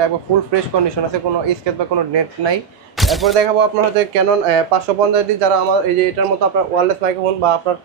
এটা একবার full fresh condition আছে, কোনো স্কেচ বা কোনো নেট নাই। এরপর দেখাবো আপনার হচ্ছে ক্যানন 550 যারা আমার এই যে এটার মতো আপনার ওয়্যারলেস মাইক্রোফোন বা আপনার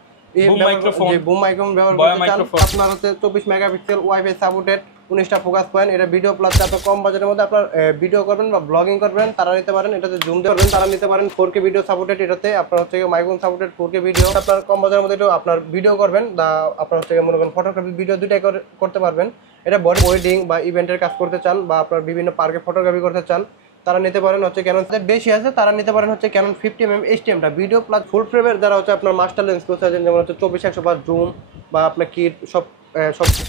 বুম মাইক্রোফোন ব্যবহার করতে চান, আপনার হচ্ছে 24 মেগাপিক্সেল ওয়াইফাই সাপোর্টেড 19টা ফোকাস পয়েন্ট, এটা ভিডিও প্লাস আপনার কম বাজেটের মধ্যে আপনার ভিডিও করবেন বা ব্লগিং করবেন তারা নিতে পারেন। এটাতে জুম করবেন তারা নিতে পারেন। 4K ভিডিও সাপোর্টেড, এটাতে আপনার হচ্ছে মাইক্রোফোন সাপোর্টেড 4K ভিডিও, আপনার কম বাজেটের মধ্যে একটু আপনার ভিডিও করবেন বা আপনার হচ্ছে মনে করেন ফটোগ্রাফি ভিডিও দুটাই করতে পারবেন। এটা বডি ওয়েডিং বা ইভেন্টের কাজ করতে চান বা আপনার বিভিন্ন পার্কে ফটোগ্রাফি করতে চান তারা নিতে পারেন হচ্ছে ক্যানন। বেশি আছে তারা নিতে পারেন হচ্ছে ক্যানন 50mm HTMটা ভিডিও প্লাস ফুল ফ্রেমের যারা হচ্ছে আপনার মাস্টার লেন্স করতে চান, যেমন হচ্ছে 24-100 বা জুম বা আপনার কিট সব।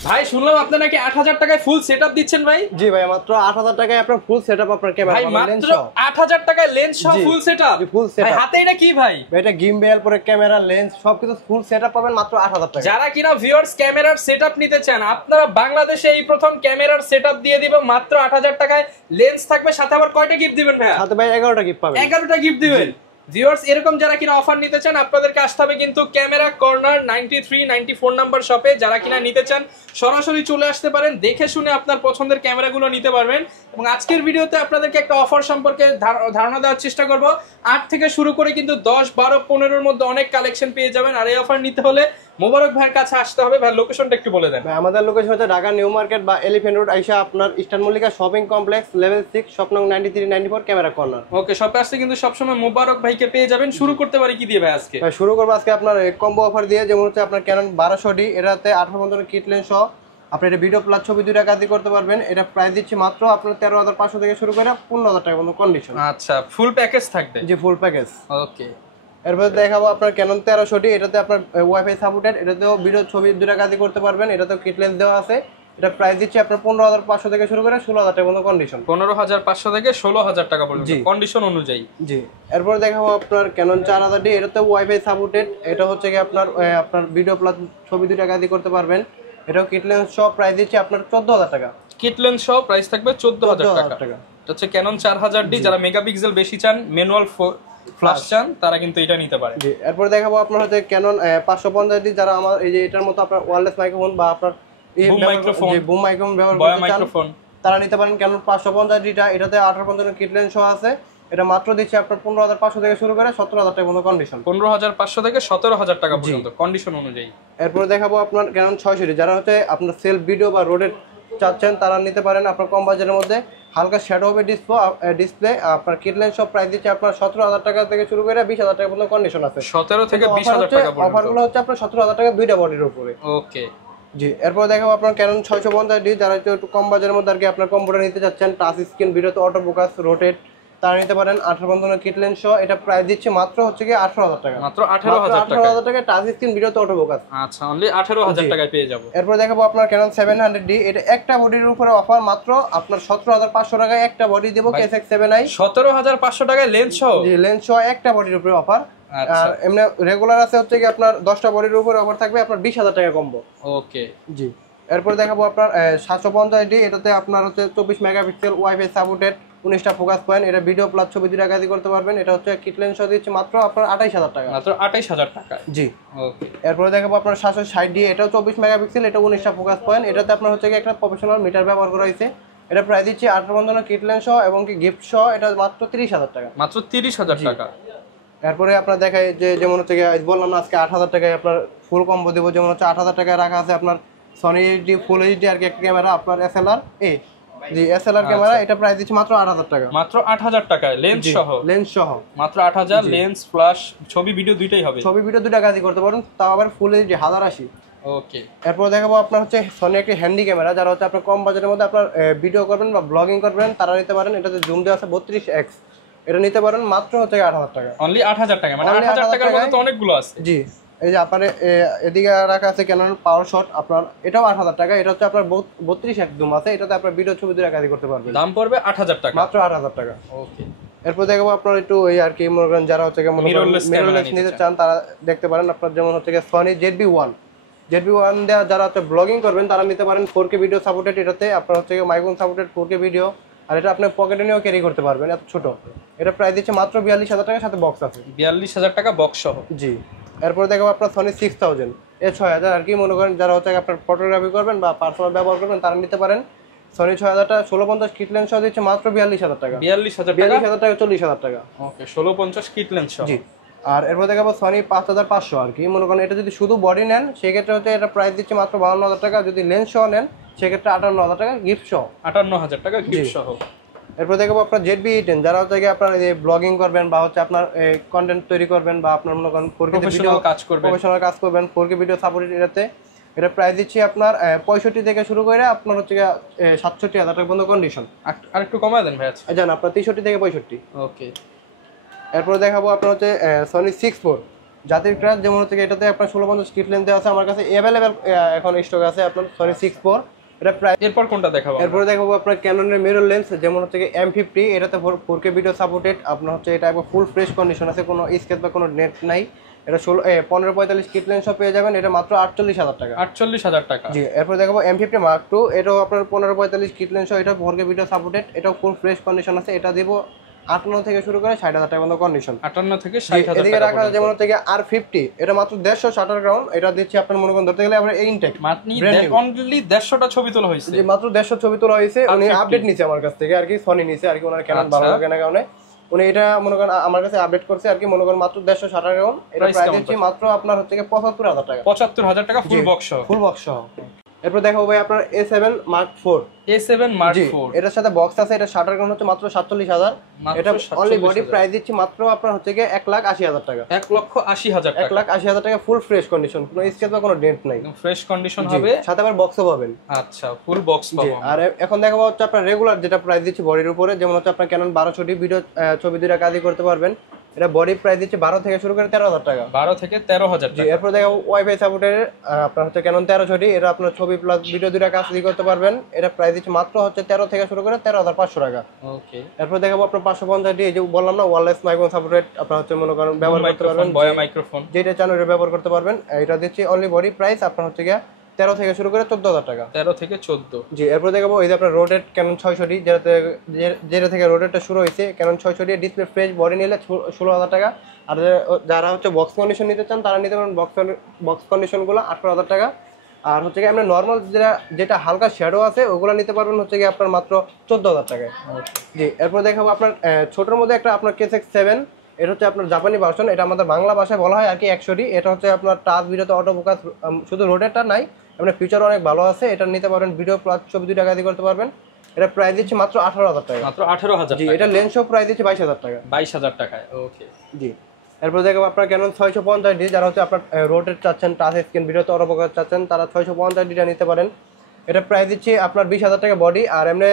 ভাই শুনলাম আপনি নাকি 8000 টাকায় ফুল সেটআপ দিচ্ছেন ভাই? জি ভাই, মাত্র 8000 টাকায় আপনার ফুল সেটআপ, আপনার ক্যামেরা ভাই মাত্র 8000 টাকায় লেন্স সহ ফুল সেটআপ। ফুল সেটআপ ভাই হাতে এটা কি ভাই? এটা গিম্বেল পরে ক্যামেরা লেন্স সবকিছু ফুল সেটআপ পাবেন মাত্র 8000 টাকা। যারা কিনা ভিউয়ার্স ক্যামেরার সেটআপ নিতে চান, আপনারা বাংলাদেশে এই প্রথম ক্যামেরার সেটআপ দিয়ে দিব মাত্র 8000 টাকায়। লেন্স থাকবে সাথে, আবার কয়টা গিফট দিবেন ভাই? সাথে ভাই 11টা গিফট পাবেন। 11টা গিফট দিবেন। ভিউয়ার্স এরকম যারা কিনা অফার নিতে চান আপনাদেরকে আসতে হবে কিন্তু ক্যামেরা কর্নার 93-94 নাম্বার শপে। যারা কিনা নিতে চান সরাসরি চলে আসতে পারেন, দেখে শুনে আপনার পছন্দের ক্যামেরাগুলো নিতে পারবেন। এবং আজকের ভিডিওতে আপনাদেরকে একটা অফার সম্পর্কে ধারণা দেওয়ার চেষ্টা করব। 8 থেকে শুরু করে কিন্তু 10, 12, 15-এর মধ্যে অনেক কালেকশন পেয়ে যাবেন। আর এই অফার নিতে হলে মোবারক ভাইয়ের কাছে আসতে হবে। ভাই লোকেশনটা একটু বলে দেন। আমাদের লোকেশন হচ্ছে ঢাকা নিউ মার্কেট বা এলিফ্যান্ট রোড আইসা আপনার eastern Mallika shopping complex level 6 shop নং 93-94 ক্যামেরা কর্নার। ওকে, শপে আসতে কিন্তু সবসময় মোবারক ভাইকে পেয়ে যাবেন। শুরু করতে পারি কি দিয়ে ভাই আজকে? শুরু করবো আজকে আপনার কম্বো অফার দিয়ে, যেমন হচ্ছে আপনার ক্যানন 1200D, এটাতে 18 কিট লেন্স সহ আপনি এটা ভিডিও প্লাস ছবি দুইটা কাজই করতে পারবেন। এটা প্রাইস দিচ্ছি মাত্র আপনার 13500 থেকে শুরু করে 15000 টাকা পর্যন্ত কন্ডিশন। আচ্ছা, ফুল প্যাকেজ থাকবে? জি, ফুল প্যাকেজ। ওকে, এরপর দেখাবো আপনার ক্যানন 1300D, এটাতে আপনার ওয়াইফাই সাপোর্টেড, এটাতেও ভিডিও ছবি দুইটা কাজই করতে পারবেন। এটাতেও কিট লেন্স দেওয়া আছে। এটা প্রাইস দিচ্ছি আপনার 15500 থেকে শুরু করে 16000 টাকা পর্যন্ত কন্ডিশন। 15500 থেকে 16000 টাকা পর্যন্ত কন্ডিশন অনুযায়ী। জি, এরপর দেখাবো আপনার ক্যানন 4000D, এটাতে ওয়াইফাই সাপোর্টেড, এটা হচ্ছে কি আপনার ভিডিও প্লাস ছবি দুইটা কাজই করতে পারবেন। এটাও কিট লেন্স সহ প্রাইস দিচ্ছি আপনার 14000 টাকা। কিট লেন্স সহ প্রাইস থাকবে 14000 টাকা। এটা হচ্ছে ক্যানন 4000D। যারা মেগাপিক্সেল বেশি চান, ম্যানুয়াল ফ্ল্যাশ চান, তারা কিন্তু এটা নিতে পারে। জি, এরপর দেখাবো আপনার হচ্ছে ক্যানন 550D, যারা আমার এই যে এটার মতো আপনার ওয়্যারলেস মাইক্রোফোন বা আপনার বুম মাইক্রোফোন ব্যবহার করতে চান তারা নিতে পারেন ক্যানন 550Dটা। এটাতে 18 কিট লেন্স সহ আছে। এটা মাত্র দিচ্ছে আপনার 15500 থেকে শুরু করে 17000 টাকা পর্যন্ত কন্ডিশন। 15500 থেকে 17000 টাকা পর্যন্ত কন্ডিশন অনুযায়ী। এরপর দেখাবো আপনার ক্যানন 600D, যারা হচ্ছে আপনার সেলফ ভিডিও বা রোডের চাচ্ছেন তারা নিতে পারেন। আপনার কম বাজেটের মধ্যে হালকা শ্যাডো হবে ডিসপ্লে, আপনার কিট লেন্স সব প্রাইস দিচ্ছে আপনার 17000 টাকা থেকে শুরু করে 20000 টাকা পর্যন্ত কন্ডিশন আছে। 17 থেকে 20000 টাকা পর্যন্ত অফারগুলো হচ্ছে আপনার 17000 টাকা দুইটা বডির উপরে। ওকে, জি, এরপর দেখাবো আপনার ক্যানন 650D, যারা একটু কম বাজেটের মধ্যে আর কি আপনার কম্পিউটার নিতে চাচ্ছেন, টাচ স্ক্রিন ভিডিওতে অটো ফোকাস রোটেট, তারা নিতে পারেন 18 কিট লেন্স সহ। এটা প্রাইস দিচ্ছে মাত্র হচ্ছে কি 18000 টাকা। মাত্র 18000 টাকা টাচ স্ক্রিন ভিডিওতে অটো ফোকাস। আচ্ছা, অনলি 18000 টাকায় পেয়ে যাব। এরপর দেখাবো আপনার ক্যানন 700D, এটা একটা বডির উপরে অফার মাত্র আপনার 17500 টাকায় একটা বডি দেব KSX7i। 17500 টাকায় লেন্স সহ? জি, লেন্স সহ একটা বডির উপরে অফার। আর এমনি রেগুলার আছে হচ্ছে কি আপনার 10টা বডির উপরে অফার থাকবে আপনার 20000 টাকা কম্বো। ওকে, জি, এরপর দেখাবো আপনার 750D, এটাতে আপনার হচ্ছে 24 মেগাপিক্সেল ওয়াইফাই সাপোর্টেড 19টা ফোকাস পয়েন্ট, এটা ভিডিও প্লাস ছবি দুইটা কাজই করতে পারবেন। এটা হচ্ছে কিট লেন্স সহ দিচ্ছে মাত্র আপনার 28000 টাকা। মাত্র 28000 টাকা। জি, ওকে। এরপর দেখাবো আপনার 760D, এটাও 24 মেগাপিক্সেল, এটা 19টা ফোকাস পয়েন্ট, এটাতে আপনার হচ্ছে কি একটা প্রফেশনাল মিটার ব্যবহার করা হয়েছে। এটা প্রাইস দিচ্ছে 18 কিট লেন্স সহ এবং কি গিফট সহ, এটা মাত্র 30000 টাকা। মাত্র 30000 টাকা। এরপরে আপনার দেখায় যে যেমন হচ্ছে বললাম না আজকে 8000 টাকায় আপনার ফুল কম্বো দেবো। যেমন হচ্ছে 8000 টাকায় রাখা আছে আপনার সনি এইচডি ফুল এইচডি আর কি একটা ক্যামেরা আপনার এসএলআর জি এসএলআর ক্যামেরা, এটা প্রাইস দিচ্ছে মাত্র 8000 টাকা। মাত্র 8000 টাকায় লেন্স সহ? লেন্স সহ মাত্র 8000, লেন্স ফ্ল্যাশ ছবি ভিডিও দুইটাই হবে? ছবি ভিডিও দুইটা কাজই করতে পারেন, তাও আবার ফুল এইচডি 1080। ওকে, এরপর দেখাবো আপনার হচ্ছে সনি একটা হ্যান্ডি ক্যামেরা, যারা হচ্ছে আপনার কম বাজেটের মধ্যে আপনার ভিডিও করবেন বা ব্লগিং করবেন তারা নিতে পারেন। এটাতে জুম দেওয়া আছে 32x, এটা নিতে পারেন মাত্র হচ্ছে 8000 টাকা। অনলি 8000 টাকা, মানে 8000 টাকার মধ্যে তো অনেকগুলো আছে। জি, এই যে আপনার এদিকে রাখা আছে ক্যানন পাওয়ার শট, আপনার এটাও 8000 টাকা। এটা হচ্ছে আপনার 32x জুম আছে, এটাতে আপনার ভিডিও ছবি দুটো কাজই করতে পারবেন। দাম পড়বে 8000 টাকা, মাত্র 8000 টাকা। ওকে। এরপর দেখাবো আপনার একটু এই আর কি মনে করেন যারা হচ্ছে মিররলেস নিতে চান তারা দেখতে পারেন। আপনার যেমন হচ্ছে সনি ZB-1 দেওয়া যারা হচ্ছে ব্লগিং করবেন তারা নিতে পারেন। 4K ভিডিও সাপোর্টেড, এটাতে আপনার হচ্ছে মাইক্রোফোন সাপোর্টেড 4K ভিডিও, আর এটা আপনি পকেটে নিয়েও ক্যারি করতে পারবেন, এত ছোট। এটা প্রাইস দিচ্ছে মাত্র 42000 টাকা, সাথে বক্স আছে 42000 টাকা বক্স সহ। জি, এরপর দেখাবো আপনার সনি 6000 6000 আর কি মনে করেন যারা হচ্ছে আপনার ফটোগ্রাফি করবেন বা পার্সোনাল ব্যবহার করবেন তারা নিতে পারেন। সনি 6000 টাকা 1650 কিট লেন্স সহ দিচ্ছে মাত্র 42000 টাকা। 42000 টাকা 40000 টাকা। ওকে 1650 কিট লেন্স সহ। জি। আর এরপর দেখাবো সনি 5500 আর কি, মনে করেন এটা যদি শুধু বডি নেন সেক্ষেত্রে হচ্ছে এটা প্রাইস দিচ্ছে মাত্র 52000 টাকা, যদি লেন্স সহ নেন সেক্ষেত্রে 58000 টাকা গিফট সহ। 58000 টাকা গিফট সহ। এরপর দেখাবো আপনার ZB-E10, যারা হচ্ছে আপনার ব্লগিং করবেন বা হচ্ছে আপনার কন্টেন্ট তৈরি করবেন বা আপনার মনে করেন 4K ভিডিও প্রফেশনাল কাজ করবেন, 4K ভিডিও সাপোর্টেড এটাতে এটা প্রাইস দিচ্ছি আপনার 65 থেকে শুরু করে আপনার হচ্ছে 67000 টাকা পর্যন্ত কন্ডিশন। আর একটু কমায় দেন ভাই। আচ্ছা জান আপনার 63 থেকে 65। ওকে। এরপর দেখাবো আপনার হচ্ছে সনি 64 জাতির ক্রাশ, যেমন হচ্ছে এটাতে আপনার 1650 কিট লেন্থ আছে আমার কাছে অ্যাভেলেবেল এখন স্টক আছে আপনার সনি 64 এটা প্রাইস। এরপর কোনটা দেখাবো? এরপর দেখাবো আপনার ক্যাননের মিরর লেন্স, যেমন হচ্ছে M50, এটাতে 4K ভিডিও সাপোর্টেড আপনার হচ্ছে এটা একবার ফুল ফ্রেশ কন্ডিশন আছে, কোনো স্কেচ বা কোনো নেট নাই। এটা 1545 কিট লেন্স পেয়ে যাবেন, এটা মাত্র 48000 টাকা। 48000 টাকা। জি। এরপর দেখাবো M50 Mark II, এটাও আপনার 1545 কিট লেন্স, এটা 4K ভিডিও সাপোর্টেড, এটাও ফুল ফ্রেশ কন্ডিশন আছে, এটা দিব 58 থেকে শুরু করে 60000 টাকা পর্যন্ত কন্ডিশন। 58 থেকে 60000 এদিকে রাখা যেমন হচ্ছে R50, এটা মাত্র 150 শাটার গ্রাউন্ড, এটা দিচ্ছি আপনার মনে করেন ধরতে গেলে আমরা ইনটেক মাত্র অনলি 150টা ছবি তোলা হয়েছে। জি মাত্র 150 ছবি তোলা হয়েছে। উনি আপডেট নিছে আমার কাছ থেকে আর কি, সনি নিছে আর কি, ওনার ক্যানন ভালো লাগে না কারণে উনি এটা মনে করেন আমার কাছে আপডেট করছে আর কি, মনে করেন মাত্র 150 শাটার গ্রাউন্ড, এটা প্রাইস দিচ্ছি মাত্র আপনার হচ্ছে 75000 টাকা। 75000 টাকা ফুল বক্স সহ। ফুল বক্স সহ। এরপর দেখাবো ভাই আপনার A7 Mark IV। A7 Mark IV এটার সাথে বক্স আছে, এটা শাটার গ্রাউন্ড হচ্ছে মাত্র 47000। এটা অনলি বডি প্রাইস দিচ্ছি মাত্র আপনার হচ্ছে 1,80,000 টাকা। 1,80,000 টাকা। 1,80,000 টাকা ফুল ফ্রেশ কন্ডিশন, কোনো স্কেচ বা কোনো ডেন্ট নাই, ফ্রেশ কন্ডিশন হবে, সাথে আবার বক্সও পাবেন। আচ্ছা ফুল বক্স পাবেন। আর এখন দেখাবো হচ্ছে আপনার রেগুলার যেটা প্রাইস দিচ্ছি বডির উপরে, যেমন হচ্ছে আপনার ক্যানন 1200 ভিডিও ছবি দুইটা কাজই করতে পারবেন, এটা বডি প্রাইস দিচ্ছে 12 থেকে শুরু করে 13000 টাকা। 12 থেকে 13000 টাকা। এরপর দেখাবো ওয়াইফাই সাপোর্টের আপনার হচ্ছে ক্যানন 1300, এটা আপনার ছবি প্লাস ভিডিও দুইটা কাজ করতে পারবেন, এটা প্রাইস দিচ্ছে মাত্র হচ্ছে 13 থেকে শুরু করে 13500 টাকা। ওকে। এরপর এরপর দেখাবো আপনার 550, এই যে বললাম না ওয়্যারলেস মাইক্রোফোন সাপোর্টেড, আপনার হচ্ছে মনে করেন ব্যবহার করতে পারবেন, বয়া মাইক্রোফোন যেটা চান ওটা ব্যবহার করতে পারবেন। এটা দিচ্ছি অনলি বডি প্রাইস আপনার হচ্ছে 13 থেকে শুরু করে 14000 টাকা। 13 থেকে 14। জি। এরপর দেখাবো এই যে আপনার রোডেড ক্যানন 600, যেটা থেকে রোডেডটা শুরু হয়েছে, ক্যানন 600 ডিসপ্লে ফ্রেশ বডি নিলে 16000 টাকা। আর যারা হচ্ছে বক্স কন্ডিশন নিতে চান তারা নিতে পারেন বক্স কন্ডিশনগুলো 18000 টাকা। আর হচ্ছে কি আপনার নর্মাল যেটা হালকা শ্যাডো আছে ওগুলো নিতে পারবেন হচ্ছে কি আপনার মাত্র 14000 টাকায়। জি। এরপর দেখাবো আপনার ছোটোর মধ্যে একটা আপনার KSX7, এটা হচ্ছে আপনার জাপানি ভার্সন, এটা আমাদের বাংলা ভাষায় বলা হয় আর কি 100D। এটা হচ্ছে আপনার টাচ ভিডিওতে অটো ফোকাস, শুধু রোডেডটা নাই, আপনার ফিচার অনেক ভালো আছে, এটা নিতে পারবেন, ভিডিও প্লাস ছবি 2 টাকা দিয়ে করতে পারবেন। এটা প্রাইস দিচ্ছে মাত্র 18000 টাকা। মাত্র 18000 জি। টাকা। এটা লেন্স সহ প্রাইস দিচ্ছে 22000 টাকা। 22000 টাকায়। ওকে। জি। এরপর দেখাবো আপনার ক্যানন 650D, যারা হচ্ছে আপনার রোডেড চাচ্ছেন, টাচ স্ক্রিন ভিডিওতে অটো ফোকাস চাচ্ছেন, তারা 650Dটা নিতে পারেন। এটা প্রাইস দিচ্ছে আপনার 20000 টাকা বডি, আর এমনি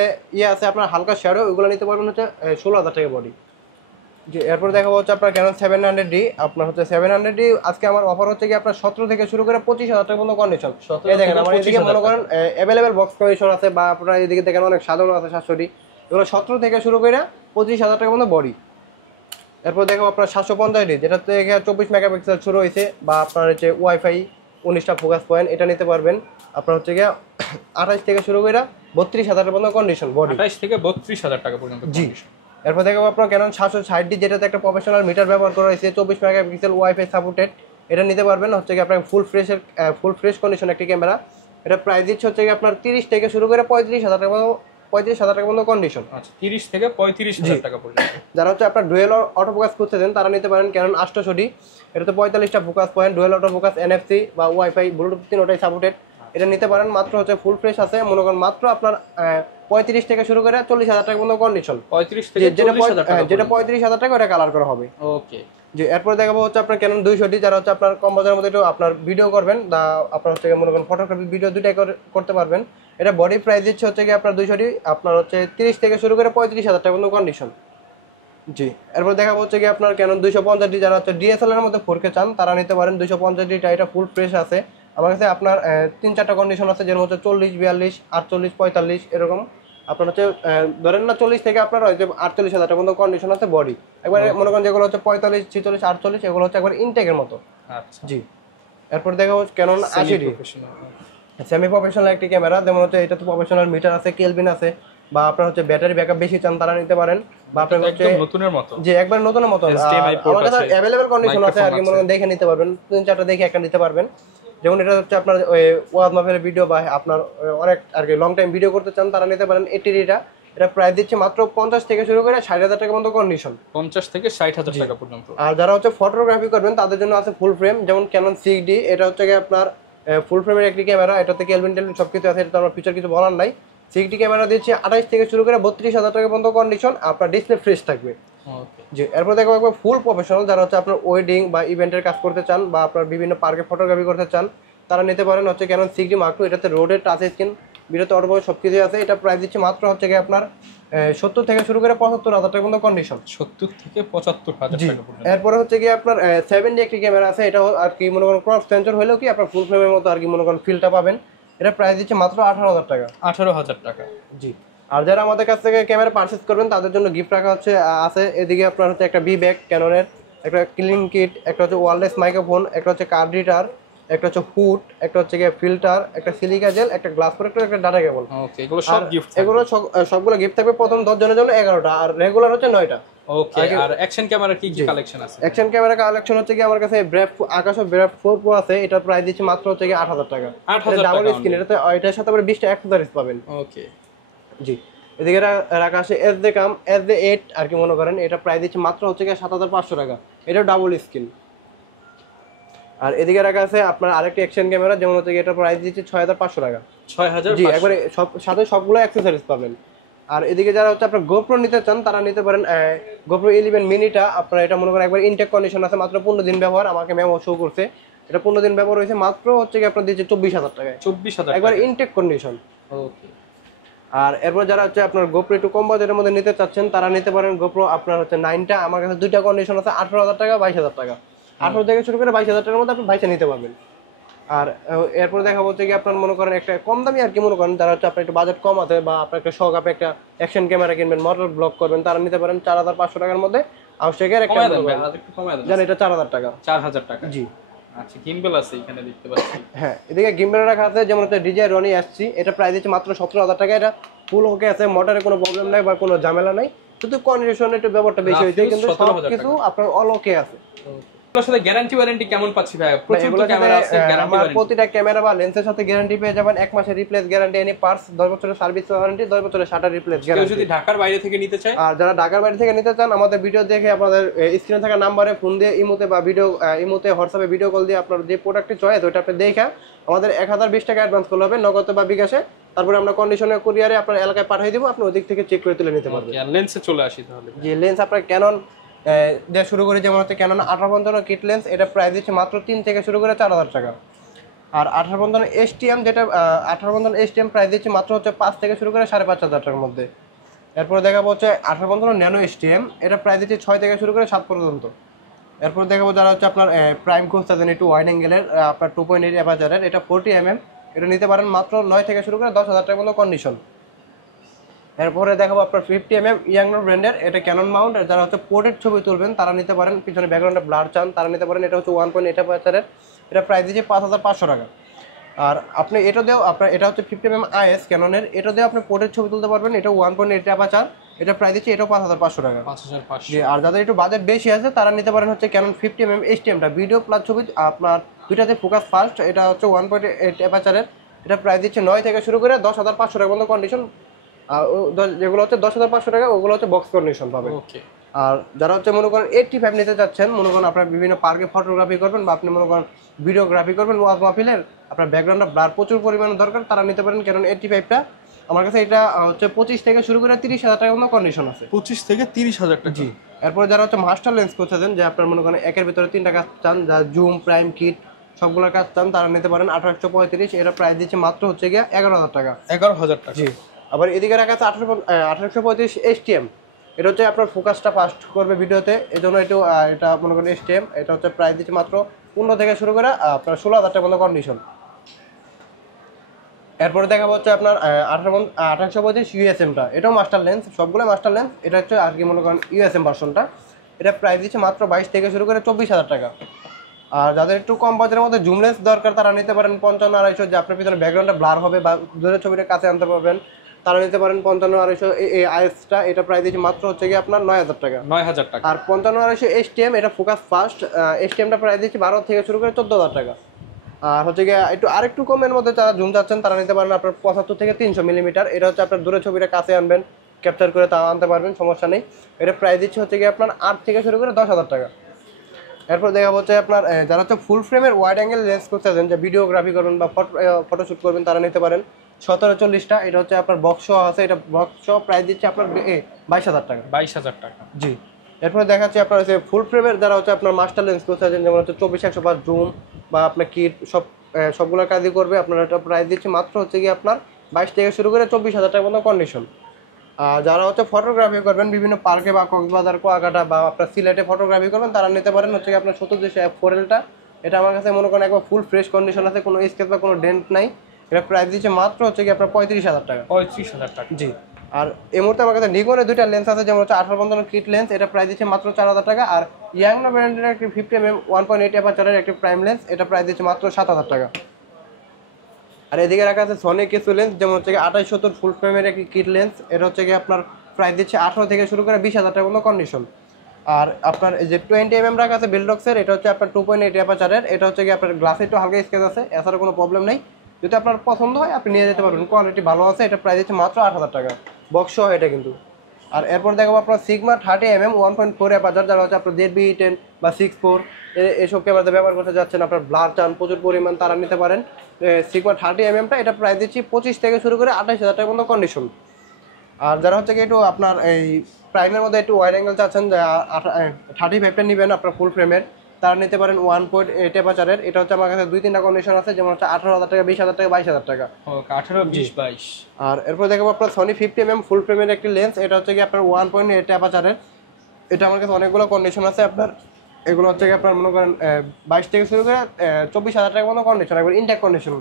আছে আপনার হালকা শ্যাডো, ওইগুলো নিতে পারবেন হচ্ছে 16000 টাকা বডি। জি। এরপর দেখাবো হচ্ছে আপনার ক্যানন 700D, আপনার হচ্ছে 700D আজকে আমার অফার হচ্ছে কি আপনার 17 থেকে শুরু করে 25000 টাকা পর্যন্ত কন্ডিশন। এই দেখেন আমার এদিকে মনে করেন অ্যাভেলেবেল বক্স কন্ডিশন আছে, বা আপনার এদিকে দেখেন অনেক সাধারণ আছে 700D, এগুলো 17 থেকে শুরু করে 25000 টাকা পর্যন্ত বডি। এরপর দেখো আপনার 750D, যেটা থেকে 24 মেগাপিক্সেল শুরু হয়েছে, বা আপনার হচ্ছে ওয়াইফাই 19টা ফোকাস পয়েন্ট, এটা নিতে পারবেন। আপনার হচ্ছে 28 থেকে শুরু করে 32000 টাকা পর্যন্ত কন্ডিশন বডি। 28 থেকে 32000 টাকা পর্যন্ত কন্ডিশন। এরপর দেখো আপনার ক্যানন 760D, যেটাতে একটা প্রফেশনাল মিটার ব্যবহার করা হয়েছে, 24 মেগাপিক্সেল ওয়াইফাই সাপোর্টেড, এটা নিতে পারবেন হচ্ছে আপনার ফুল ফ্রেশ কন্ডিশন একটি ক্যামেরা। এটা প্রাইস দিচ্ছে হচ্ছে আপনার 30 থেকে শুরু করে 35000 টাকা পর্যন্ত কন্ডিশন। আচ্ছা 30 থেকে 35000 টাকা পর্যন্ত। যারা হচ্ছে আপনার ডুয়েল অটো ফোকাস খুঁজতেছেন তারা নিতে পারেন ক্যানন 800D, এটাতে 45টা focus point, dual auto focus, NFC বা ওয়াইফাই, ব্লুটুথ 3টাই সাপোর্টেড, এটা নিতে পারেন। মাত্র হচ্ছে ফুল ফ্রেশ আছে, মনে করেন মাত্র আপনার 35 থেকে শুরু করে 40000 টাকা পর্যন্ত কন্ডিশন। 35 থেকে 40000 টাকা, যেটা 35000 টাকা ওটা কালার করা হবে। ওকে। জি। এরপর দেখাবো হচ্ছে আপনার ক্যানন 200D, যারা হচ্ছে আপনার কম বাজারের মধ্যে একটু আপনার ভিডিও করবেন, বা আপনার হচ্ছে মনে করেন ফটোগ্রাফি ভিডিও দুটাই করতে পারবেন। এটা বডি প্রাইস দিচ্ছে হচ্ছে কি আপনার 200D, আপনার হচ্ছে 30 থেকে শুরু করে 35000 টাকা পর্যন্ত কন্ডিশন। জি। এরপর দেখাবো হচ্ছে কি আপনার ক্যানন 250D, যারা হচ্ছে DSLR এর মধ্যে 4K চান তারা নিতে পারেন 250D, এটা ফুল ফ্রেশ আছে। আমার কাছে আপনার 3-4টা কন্ডিশন আছে, যেমন হচ্ছে 40, 42, 48, 45 এরকম। আপনার হচ্ছে ধরেন না 40 থেকে আপনার হয়তো 48000 টাকা পর্যন্ত কন্ডিশন আছে বডি। একবার মনে করেন যেগুলো হচ্ছে 45, 46, 48 এগুলো হচ্ছে একবার ইনটেকের মতো। আচ্ছা। জি। এরপর দেখাবো ক্যানন 80D, সেমি প্রফেশনাল একটি ক্যামেরা, যেমন হচ্ছে এটা তো প্রফেশনাল মিটার আছে, কেলভিন আছে, বা আপনার হচ্ছে ব্যাটারি ব্যাকআপ বেশি চান তারা নিতে পারেন, বা আপনার হচ্ছে নতুনের মতো। জি একবার নতুনের মতো। আমার কাছে अवेलेबल কন্ডিশন আছে আর কি, মনে করেন দেখে নিতে পারবেন, 3-4টা দেখে একটা নিতে পারবেন। যেমন এটা হচ্ছে আপনার ওয়াজ মাহফিলের ভিডিও বা আপনার অনেক আর কি লং টাইম ভিডিও করতে চান তারা নিতে পারেন। এটা প্রাইস দিচ্ছে মাত্র 50 থেকে শুরু করে 60,000 টাকা পর্যন্ত কন্ডিশন, 50 থেকে 60,000 টাকা পর্যন্ত। আর যারা হচ্ছে ফটোগ্রাফি করবেন তাদের জন্য আছে ফুল ফ্রেম, যেমন ক্যানন 6D, এটা হচ্ছে আপনার ফুল ফ্রেমের একটি ক্যামেরা, এটাতে কেলভিন টেলভিন সবকিছু আছে, এটা আমার ফিচার কিছু বলার নাই। 6D ক্যামেরা দিচ্ছে 28 থেকে শুরু করে 32,000 টাকা পর্যন্ত কন্ডিশন, আপনার ডিসপ্লে ফ্রেশ থাকবে। জি, এরপর দেখো একবার ফুল প্রফেশনাল, যারা হচ্ছে আপনার ওয়েডিং বা ইভেন্টের কাজ করতে চান বা আপনার বিভিন্ন পার্কে ফটোগ্রাফি করতে চান তারা নিতে পারেন হচ্ছে ক্যানন 6D Mark II। এটাতে রোডের টাচ স্ক্রিন, ভিডিওতে অটোবয় সবকিছু আছে। এটা প্রাইস দিচ্ছে মাত্র হচ্ছে কি আপনার 70 থেকে শুরু করে 75,000 টাকা পর্যন্ত কন্ডিশন, 70 থেকে 75,000 টাকা পর্যন্ত। এরপরে হচ্ছে কি আপনার 7D একটি ক্যামেরা আছে, এটা আর কি মনে করেন ক্রপ সেন্সর হলেও কি আপনার ফুল ফ্রেমের মতো আর কি মনে করেন ফিলটা পাবেন। এটা প্রাইস দিচ্ছে মাত্র 18,000 টাকা। 18,000 টাকা। জি, আর যারা আমাদের কাছ থেকে ক্যামেরা পারচেজ করবেন তাদের জন্য গিফট রাখা হচ্ছে আছে। এদিকে আপনার হচ্ছে একটা বি ব্যাগ ক্যাননের, একটা ক্লিন কিট, একটা হচ্ছে ওয়্যারলেস মাইক্রোফোন, একটা হচ্ছে কার্ড রিডার, একটা হচ্ছে হুড, একটা হচ্ছে ফিল্টার, একটা সিলিকা জেল, একটা গ্লাস প্রোটেক্টর, একটা ডাটা কেবল। ওকে, এগুলো সব গিফট, এগুলো সবগুলো গিফট থাকবে। প্রথম 10 জনের জন্য 11টা, আর রেগুলার হচ্ছে 9টা। ওকে, আর অ্যাকশন ক্যামেরার কি কি কালেকশন আছে? অ্যাকশন ক্যামেরা কালেকশন হচ্ছে কি আমার কাছে আকাশ ব্রেভ 4 Pro আছে, এটা প্রাইস দিচ্ছে মাত্র হচ্ছে কি 8,000 টাকা। 8,000 টাকা ডাবল স্ক্রিন, এটার সাথে আবার 20টা অ্যাক্সেসরিজ পাবেন। ওকে, জি, এদিকে রাখা আছে SD8 আর কি মনে করেন, এটা প্রাইস দিচ্ছে মাত্র হচ্ছে কি 7,500 টাকা, এটা ডাবল স্ক্রিন। আর এদিকে রাখা আছে আপনার আরেকটি অ্যাকশন ক্যামেরা, যেমন হচ্ছে এটা প্রাইস দিচ্ছে 6,500 টাকা। 6,000? জি, একবারে সাথে সবগুলো অ্যাক্সেসরিজ পাবেন। আর এদিকে যারা হচ্ছে আপনার গোপ্রো নিতে চান তারা নিতে পারেন গোপ্রো 11 মিনিটা। আপনার এটা মনে করেন একবার ইনটেক কন্ডিশন আছে, মাত্র 15 দিন ব্যবহার, আমাকে মেমো শো করছে এটা 15 দিন ব্যবহার হয়েছে, মাত্র হচ্ছে কি আপনার দিচ্ছে 24,000 টাকায়। 24,000 একবার ইনটেক কন্ডিশন। ওকে, আর এরপর যারা হচ্ছে আপনার গোপ্রো একটু কম বাজেটের মধ্যে নিতে চাচ্ছেন তারা নিতে পারেন গোপ্রো আপনার হচ্ছে 9টা। আমার কাছে দুইটা কন্ডিশন আছে, 18,000 টাকা 22,000 টাকা। 18 থেকে শুরু করে 22,000 টাকার মধ্যে আপনি 22টা নিতে পারবেন। আর এরপর দেখা হচ্ছে কি আপনার মনে করেন একটা কম দামি আর কি মনে করেন, যারা হচ্ছে আপনার একটু বাজেট কম আছে বা আপনার একটা শখ, আপনি একটা অ্যাকশন ক্যামেরা কিনবেন, মোটর ব্লগ করবেন, তারা নিতে পারেন 4,500 টাকার মধ্যে আউটস্টেকের একটা জান, এটা 4,000 টাকা। 4,000 টাকা, জি। আচ্ছা, গিম্বল আছে এখানে দেখতে পাচ্ছি। হ্যাঁ, এদিকে গিম্বল রাখা আছে, যেমন হচ্ছে DJI Roni SC, এটা প্রাইস দিচ্ছে মাত্র 17,000 টাকা। এটা ফুল ওকে আছে, মোটরে কোনো প্রবলেম নাই বা কোনো ঝামেলা নাই, শুধু কন্ডিশনের একটু ব্যাপারটা বেশি হয়েছে, কিন্তু সবকিছু আপনার অল ওকে আছে। এগুলোর সাথে গ্যারান্টি ওয়ারেন্টি কেমন পাচ্ছি ভাই? প্রচুর তো ক্যামেরা আছে, গ্যারান্টি ওয়ারেন্টি প্রতিটা ক্যামেরা বা লেন্সের সাথে গ্যারান্টি পেয়ে যাবেন। 1 মাসের রিপ্লেস গ্যারান্টি, এনি পার্টস 10 বছরের সার্ভিস ওয়ারেন্টি, 10 বছরের শাটার রিপ্লেস গ্যারান্টি। কেউ যদি ঢাকার বাইরে থেকে নিতে চায়, আর যারা ঢাকার বাইরে থেকে নিতে চান আমাদের ভিডিও দেখে আপনাদের স্ক্রিনে থাকা নম্বরে ফোন দিয়ে ইমোতে বা ইমোতে হোয়াটসঅ্যাপে ভিডিও কল দিয়ে আপনার যে প্রোডাক্টটি চয়েস ওইটা আপনি দেখে আমাদের 1020 টাকা অ্যাডভান্স করতে হবে নগদ বা বিকাশে, তারপরে আমরা কন্ডিশনে কুরিয়ারে আপনার এলাকায় পাঠিয়ে দিব, আপনি ওই দিক থেকে চেক করে তুলে নিতে পারবেন। আর লেন্সে চলে আসি তাহলে। যে লেন্স আপনার ক্যানন দিয়ে শুরু করে, যেমন হচ্ছে ক্যানন 1855 কিট লেন্স, এটা প্রাইস দিচ্ছে মাত্র 3 থেকে শুরু করে 4,000 টাকা। আর 1855 STM, যেটা 1855 STM প্রাইস দিচ্ছে মাত্র হচ্ছে 5 থেকে শুরু করে 5,500 টাকার মধ্যে। এরপর দেখাবো হচ্ছে 1855 ন্যানো STM, এটা প্রাইস দিচ্ছে 6 থেকে শুরু করে 7 পর্যন্ত। এরপর দেখাবো যারা হচ্ছে আপনার প্রাইম খুঁজতেছেন একটু ওয়াইড অ্যাঙ্গেলের আপনার 2.8 অ্যাপারচারের, এটা 40mm, এটা নিতে পারেন মাত্র 9 থেকে শুরু করে 10,000 টাকার মতো কন্ডিশন। এরপরে দেখাবো আপনার 50mm ইয়াংনো ব্র্যান্ডের, এটা ক্যানন মাউন্ট, যারা হচ্ছে পোর্ট্রেট ছবি তুলবেন তারা নিতে পারেন, পিছনে ব্যাকগ্রাউন্ডে ব্লার চান তারা নিতে পারেন। এটা হচ্ছে 1.8 অ্যাপারচারের, এটা প্রাইস দিচ্ছে 5,500 টাকা। আর আপনি এটা দিয়েও আপনার এটা হচ্ছে 50mm IS ক্যাননের, এটা দিয়ে আপনি পোর্ট্রেট ছবি তুলতে পারবেন, এটা 1.8 অ্যাপারচার, এটা প্রাইস দিচ্ছে এটাও 5,500 টাকা। 5,500। আর যাদের একটু বাজেট বেশি আছে তারা নিতে পারেন হচ্ছে ক্যানন 50mm STMটা, ভিডিও প্লাস ছবি আপনার দুইটাতে ফোকাস ফাস্ট, এটা হচ্ছে 1.8 অ্যাপারচারের, এটা প্রাইস দিচ্ছে 9 থেকে শুরু করে 10,500 টাকা পর্যন্ত কন্ডিশন। যেগুলো হচ্ছে 10,500 টাকা ওগুলো হচ্ছে বক্স কন্ডিশন পাবে। ওকে। আর যারা হচ্ছে মনে করেন 85 নিতে চাচ্ছেন, মনে করেন আপনার বিভিন্ন পার্কে ফটোগ্রাফি করবেন বা আপনি মনে করেন ভিডিওগ্রাফি করবেন ওয়াজ মাহফিলের, আপনার ব্যাকগ্রাউন্ডে ব্লার প্রচুর পরিমাণে দরকার, তারা নিতে পারেন ক্যানন 85টা। আমার কাছে এটা হচ্ছে 25 থেকে শুরু করে 30,000 টাকার মতো কন্ডিশন আছে। 25 থেকে 30,000 টাকা। জি। এরপরে যারা হচ্ছে মাস্টার লেন্স করতেছেন, যে আপনার মনে করেন একের ভিতরে 3টা কাজ চান, যা জুম, প্রাইম, কিট সবগুলোর কাজ চান, তারা নিতে পারেন 1835, এটা প্রাইস দিচ্ছে মাত্র হচ্ছে গিয়ে 11,000 টাকা। 11,000 টাকা। জি। আবার এদিকে রাখা আছে 1835 STM, এটা হচ্ছে আপনার ফোকাসটা ফাস্ট করবে ভিডিওতে, এই জন্য এটা মনে করেন STM, এটা হচ্ছে প্রাইস দিচ্ছে মাত্র 15 থেকে শুরু করে আপনার 16,000 টাকা মতো কন্ডিশন। এরপরে দেখা হচ্ছে আপনার 1835 USMটা, এটাও মাস্টার লেন্স, সবগুলো মাস্টার লেন্স, এটা হচ্ছে আর কি মনে করেন USM ভার্সনটা, এটা প্রাইস দিচ্ছে মাত্র 22 থেকে শুরু করে 24,000 টাকা। আর যাদের একটু কম বাজেটের মধ্যে জুম লেন্স দরকার তারা নিতে পারেন 55-250, যে আপনার পিছনে ব্যাকগ্রাউন্ডটা ব্লার হবে বা দূরের ছবিটা কাছে আনতে পারবেন, তারা নিতে পারেন 55-250 এই ISটা, এটা প্রাইস দিচ্ছে মাত্র হচ্ছে কি আপনার 9,000 টাকা। 9,000 টাকা। আর 55-250 STM, এটা ফোকাস ফাস্ট, STMটা প্রাইস দিচ্ছে 12 থেকে শুরু করে 14,000 টাকা। আর হচ্ছে গিয়ে একটু আরেকটু কমের মধ্যে যারা জুম চাচ্ছেন তারা নিতে পারেন আপনার 75 থেকে 300 মিলিমিটার। এটা হচ্ছে আপনার দূরে ছবিটা কাছে আনবেন, ক্যাপচার করে তা আনতে পারবেন, সমস্যা নেই। এটা প্রাইস দিচ্ছে হচ্ছে গিয়ে আপনার 8 থেকে শুরু করে 10,000 টাকা। এরপর দেখা হচ্ছে আপনার যারা হচ্ছে ফুল ফ্রেমের ওয়াইড অ্যাঙ্গেল লেন্স করতে চান, যে ভিডিওগ্রাফি করবেন বা ফটোশ্যুট করবেন, তারা নিতে পারেন 1740টা। এটা হচ্ছে আপনার বক্স আছে, এটা বক্স প্রাইস দিচ্ছে আপনার 22,000 টাকা। 22,000 টাকা, জি। এরপরে দেখাচ্ছি আপনার হচ্ছে ফুল ফ্রেমের যারা হচ্ছে আপনার মাস্টার লেন্স করতে চান, যেমন হচ্ছে 24-105 জুম বা আপনার কিট সবগুলোর কাজই করবে। আপনার এটা প্রাইস দিচ্ছে মাত্র হচ্ছে কি আপনার 22 থেকে শুরু করে 24,000 টাকা পর্যন্ত কন্ডিশন। আর যারা হচ্ছে ফটোগ্রাফি করবেন বিভিন্ন পার্কে বা কক্সবাজার, কুয়াকাটা বা আপনার সিলেটে ফটোগ্রাফি করবেন, তারা নিতে পারেন হচ্ছে কি আপনার 70 F4L-টা। এটা আমার কাছে মনে করেন একবার ফুল ফ্রেশ কন্ডিশন আছে, কোনো স্কেচ বা কোনো ডেন্ট নাই। এটা প্রাইস দিচ্ছে মাত্র হচ্ছে কি আপনার 35,000 টাকা। 35,000 টাকা, জি। আর এই মুহূর্তে আমার কাছে নিকনের দুইটা লেন্স আছে, যেমন হচ্ছে 18-55 কিট লেন্স, এটা প্রাইস দিচ্ছে মাত্র 4,000 টাকা। আর ইয়াংনো ব্র্যান্ডের একটি 50mm 1.8 অ্যাপারচারের একটি প্রাইম লেন্স, এটা প্রাইস দিচ্ছে মাত্র 7,000 টাকা। আর এদিকে রাখা আছে সনি কিছু লেন্স, যেমন হচ্ছে 28-70 ফুল ফ্রেমের একটি কিট লেন্স, এটা হচ্ছে কি আপনার প্রাইস দিচ্ছে 18 থেকে শুরু করে 20,000 টাকা পর্যন্ত কন্ডিশন। আর আপনার এই যে 20mm রাখা আছে বেলডক্সের, এটা হচ্ছে আপনার 2.8 অ্যাপারচারের, এটা হচ্ছে কি আপনার গ্লাসে একটু হালকা স্কেচ আছে, এছাড়া কোনো প্রবলেম নেই। যদি আপনার পছন্দ হয় আপনি নিয়ে যেতে পারবেন, কোয়ালিটি ভালো আছে। এটা প্রাইস দিচ্ছে মাত্র 8,000 টাকা, বক্স সহ এটা কিন্তু। আর এরপর দেখাবো আপনার সিগমা 30mm 1.4 অ্যাপারচার, যারা হচ্ছে আপনার ZB-10 বা 6.4 এসব ক্যামেরাতে ব্যবহার করতে যাচ্ছেন, আপনার ব্লার চান প্রচুর পরিমাণ, তারা নিতে পারেন সিগমা 30mmটা। এটা প্রাইস দিচ্ছি 25 থেকে শুরু করে 28,000 টাকা পর্যন্ত কন্ডিশন। আর যারা হচ্ছে কি একটু আপনার এই প্রাইমের মধ্যে একটু ওয়াইড অ্যাঙ্গেল চাচ্ছেন, যে 35টা নেবেন আপনার ফুল ফ্রেমের, তারা নিতে পারেন 1.8 অ্যাপারচারের। এটা হচ্ছে আমার কাছে 2-3টা কন্ডিশন আছে, যেমন হচ্ছে 18,000 টাকা, 20,000 টাকা, 22,000 টাকা। 18, 20, 22। আর এরপর দেখাবো আপনার সনি 50mm ফুল ফ্রেমের একটি লেন্স, এটা হচ্ছে কি আপনার 1.8 অ্যাপারচারের। এটা আমার কাছে অনেকগুলো কন্ডিশন আছে আপনার, এগুলো হচ্ছে কি আপনার মনে করেন 22 থেকে শুরু করে 24,000 টাকা পর্যন্ত কন্ডিশন, একবার ইনটেক কন্ডিশন।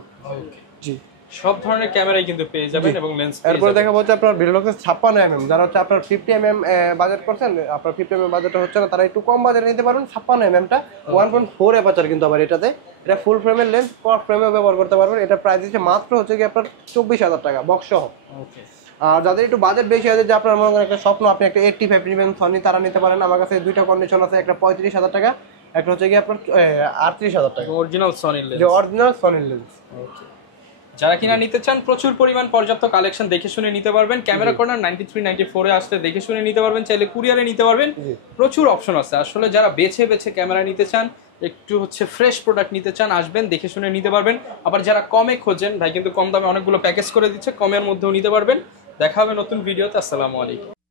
জি। সব ধরনের ক্যামেরাই কিন্তু পেয়ে যাবেন এবং লেন্স। এরপর দেখাবো হচ্ছে আপনার ভিডিওলক্সের 56mm, যারা হচ্ছে আপনার 50mm বাজেট করছেন, আপনার 50mm বাজেটটা হচ্ছে না, তারা একটু কম বাজেটে নিতে পারবেন 56mmটা 1.4 অ্যাপারচার কিন্তু আবার এটাতে। এটা ফুল ফ্রেমের লেন্স, পর ফ্রেমেও ব্যবহার করতে পারবেন। এটা প্রাইস দিচ্ছে মাত্র হচ্ছে কি আপনার 24,000 টাকা, বক্স সহ। আর যাদের একটু বাজেট বেশি আছে, যে আপনার মনে করেন একটা স্বপ্ন আপনি একটা 85 নেবেন সনি, তারা নিতে পারেন। আমার কাছে দুইটা কন্ডিশন আছে, একটা 35,000 টাকা, একটা হচ্ছে কি আপনার 38,000 টাকা, অরিজিনাল সনি লেন্স, যে অরিজিনাল সনি লেন্স। যারা কিনা নিতে চান প্রচুর পরিমাণ পর্যাপ্ত কালেকশন দেখে শুনে নিতে পারবেন। ক্যামেরা কর্নার 93-94 এ আসলে দেখে শুনে নিতে পারবেন, চাইলে কুরিয়ারে নিতে পারবেন। প্রচুর অপশন আছে আসলে, যারা বেছে বেছে ক্যামেরা নিতে চান, একটু হচ্ছে ফ্রেশ প্রোডাক্ট নিতে চান, আসবেন দেখে শুনে নিতে পারবেন। আবার যারা কমে খোঁজেন, ভাই কিন্তু কম দামে অনেকগুলো প্যাকেজ করে দিচ্ছে, কমের মধ্যেও নিতে পারবেন। দেখা হবে নতুন ভিডিওতে। আসসালামু আলাইকুম।